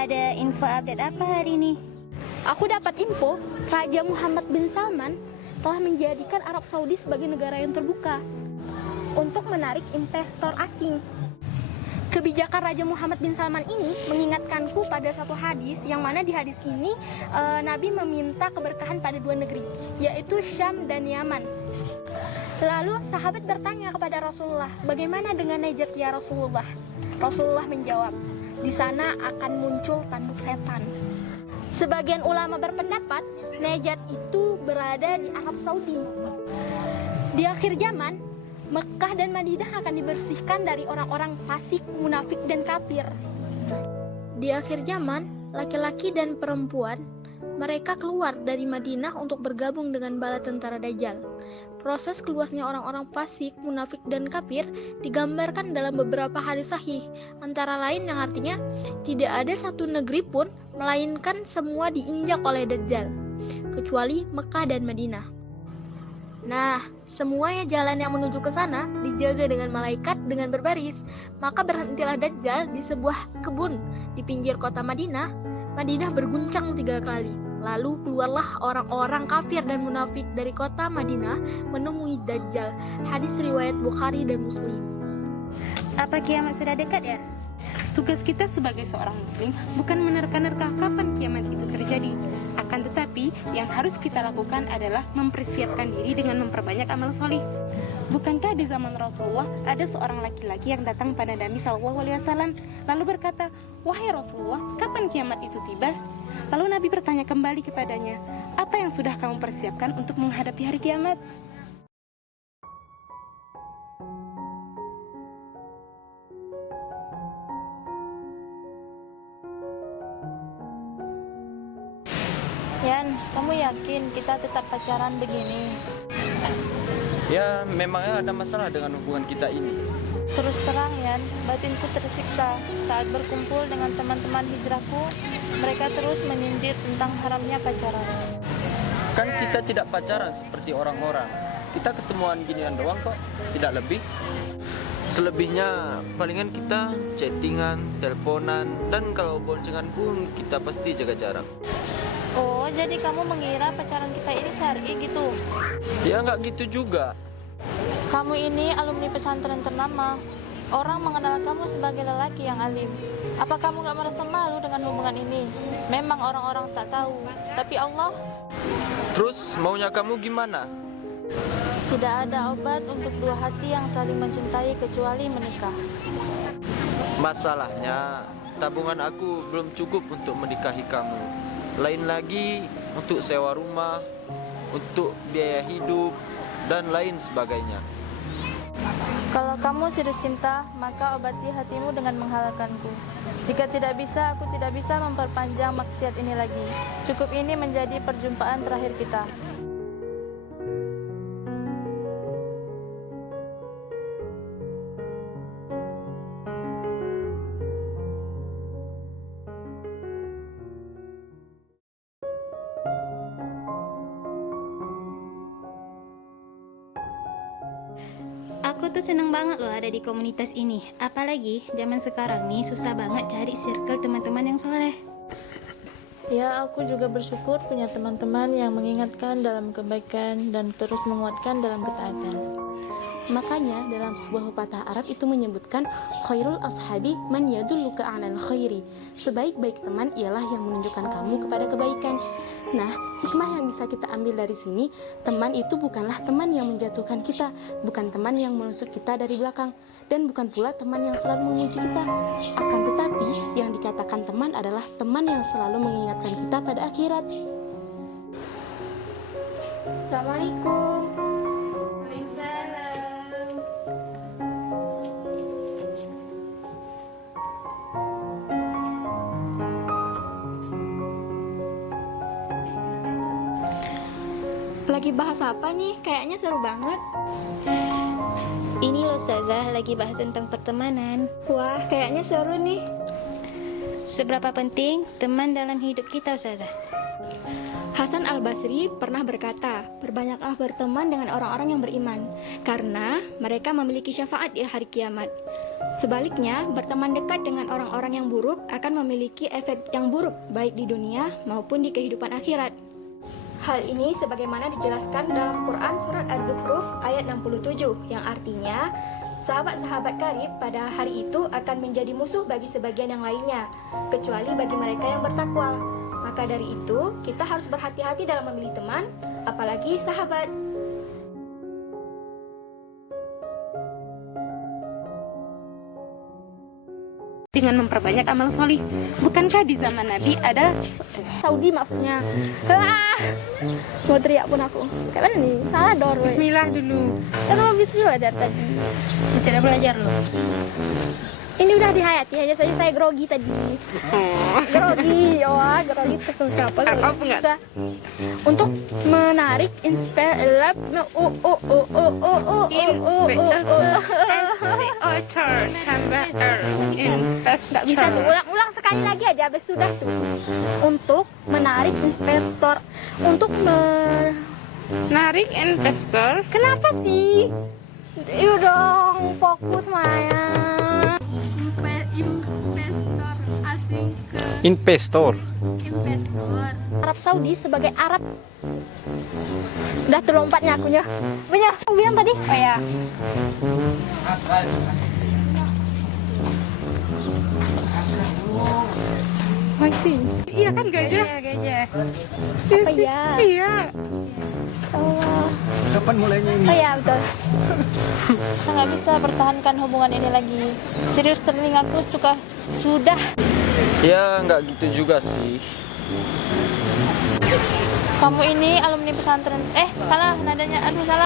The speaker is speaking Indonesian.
Ada info update apa hari ini? Aku dapat info, Raja Muhammad bin Salman telah menjadikan Arab Saudi sebagai negara yang terbuka untuk menarik investor asing. Kebijakan Raja Muhammad bin Salman ini mengingatkanku pada satu hadis, yang mana di hadis ini Nabi meminta keberkahan pada dua negeri, yaitu Syam dan Yaman. Lalu sahabat bertanya kepada Rasulullah, bagaimana dengan Najd ya Rasulullah? Rasulullah menjawab, di sana akan muncul tanduk setan. Sebagian ulama berpendapat Najd itu berada di Arab Saudi. Di akhir zaman, Mekah dan Madinah akan dibersihkan dari orang-orang fasik, munafik, dan kafir. Di akhir zaman, laki-laki dan perempuan mereka keluar dari Madinah untuk bergabung dengan bala tentara Dajjal. Proses keluarnya orang-orang fasik, munafik, dan kafir digambarkan dalam beberapa hadis sahih, antara lain yang artinya tidak ada satu negeri pun melainkan semua diinjak oleh Dajjal, kecuali Mekah dan Madinah. Nah, semuanya jalan yang menuju ke sana dijaga dengan malaikat dengan berbaris. Maka berhentilah Dajjal di sebuah kebun di pinggir kota Madinah. Madinah berguncang 3 kali. Lalu keluarlah orang-orang kafir dan munafik dari kota Madinah menemui Dajjal. Hadis riwayat Bukhari dan Muslim. Apa kiamat sudah dekat ya? Tugas kita sebagai seorang muslim bukan menerka-nerka kapan kiamat itu terjadi. Akan tetapi, yang harus kita lakukan adalah mempersiapkan diri dengan memperbanyak amal solih. Bukankah di zaman Rasulullah ada seorang laki-laki yang datang pada Nabi SAW lalu berkata, "Wahai Rasulullah, kapan kiamat itu tiba?" Lalu Nabi bertanya kembali kepadanya, "Apa yang sudah kamu persiapkan untuk menghadapi hari kiamat?" Yan, kamu yakin kita tetap pacaran begini? Ya, memangnya ada masalah dengan hubungan kita ini. Terus terang Yan, batinku tersiksa saat berkumpul dengan teman-teman hijrahku. Mereka terus menyindir tentang haramnya pacaran. Kan kita tidak pacaran seperti orang-orang. Kita ketemuan ginian doang kok, tidak lebih. Selebihnya palingan kita chattingan, teleponan, dan kalau boncengan pun kita pasti jaga jarak. Oh, jadi kamu mengira pacaran kita ini syar'i gitu? Ya nggak gitu juga. Kamu ini alumni pesantren ternama. Orang mengenal kamu sebagai lelaki yang alim. Apa kamu gak merasa malu dengan hubungan ini? Memang orang-orang tak tahu, tapi Allah. Terus maunya kamu gimana? Tidak ada obat untuk dua hati yang saling mencintai kecuali menikah. Masalahnya, tabungan aku belum cukup untuk menikahi kamu. Lain lagi untuk sewa rumah, untuk biaya hidup, dan lain sebagainya. Kalau kamu serius cinta, maka obati hatimu dengan menghalalkanku. Jika tidak bisa, aku tidak bisa memperpanjang maksiat ini lagi. Cukup ini menjadi perjumpaan terakhir kita. Aku tuh seneng banget loh ada di komunitas ini. Apalagi zaman sekarang nih susah banget cari circle teman-teman yang soleh. Ya, aku juga bersyukur punya teman-teman yang mengingatkan dalam kebaikan dan terus menguatkan dalam ketaatan. Makanya dalam sebuah pepatah Arab itu menyebutkan khairul ashabi man yadulluka 'alal khairi. Sebaik-baik teman ialah yang menunjukkan kamu kepada kebaikan. Nah, hikmah yang bisa kita ambil dari sini, teman itu bukanlah teman yang menjatuhkan kita, bukan teman yang menusuk kita dari belakang, dan bukan pula teman yang selalu memuji kita. Akan tetapi, yang dikatakan teman adalah teman yang selalu mengingatkan kita pada akhirat. Assalamualaikum. Lagi bahas apa nih? Kayaknya seru banget. Ini loh Ustazah lagi bahas tentang pertemanan. Wah, kayaknya seru nih. Seberapa penting teman dalam hidup kita Ustazah? Hasan Al-Basri pernah berkata, berbanyaklah berteman dengan orang-orang yang beriman, karena mereka memiliki syafaat di hari kiamat. Sebaliknya, berteman dekat dengan orang-orang yang buruk akan memiliki efek yang buruk baik di dunia maupun di kehidupan akhirat. Hal ini sebagaimana dijelaskan dalam Quran Surat Az-Zukhruf ayat 67 yang artinya sahabat-sahabat karib pada hari itu akan menjadi musuh bagi sebagian yang lainnya, kecuali bagi mereka yang bertakwa. Maka dari itu, kita harus berhati-hati dalam memilih teman, apalagi sahabat. Dengan memperbanyak amal solih. Bukankah di zaman Nabi ada Saudi maksudnya. Mau teriak pun aku. Kayak mana nih? Salah dor. Bismillah dulu. Kan mau bismillah dari tadi. Cara belajar loh. Ini udah dihayati, hanya saja saya grogi tadi. Grogi, grogi terus siapa? Apa enggak? Udah. Untuk menarik Nggak bisa tuh, ulang sekali lagi aja, habis sudah tuh. Untuk menarik investor, untuk Narik investor. Kenapa sih? Yuk dong, fokus Maya. Investor asing ke Investor. investor. Arab Saudi sebagai Arab. Udah tuh lompatnya akunya. Banyak bilang tadi. Oh ya. Pasti. Iya kan gajah? Gajah. Apa ya? Iya. Allah. Kapan mulainya ini? Oh ya betul. Saya nggak bisa pertahankan hubungan ini lagi. Serius, telingaku sudah. Ya nggak gitu juga sih. Kamu ini alumni pesantren. Salah nadanya. Aduh, salah.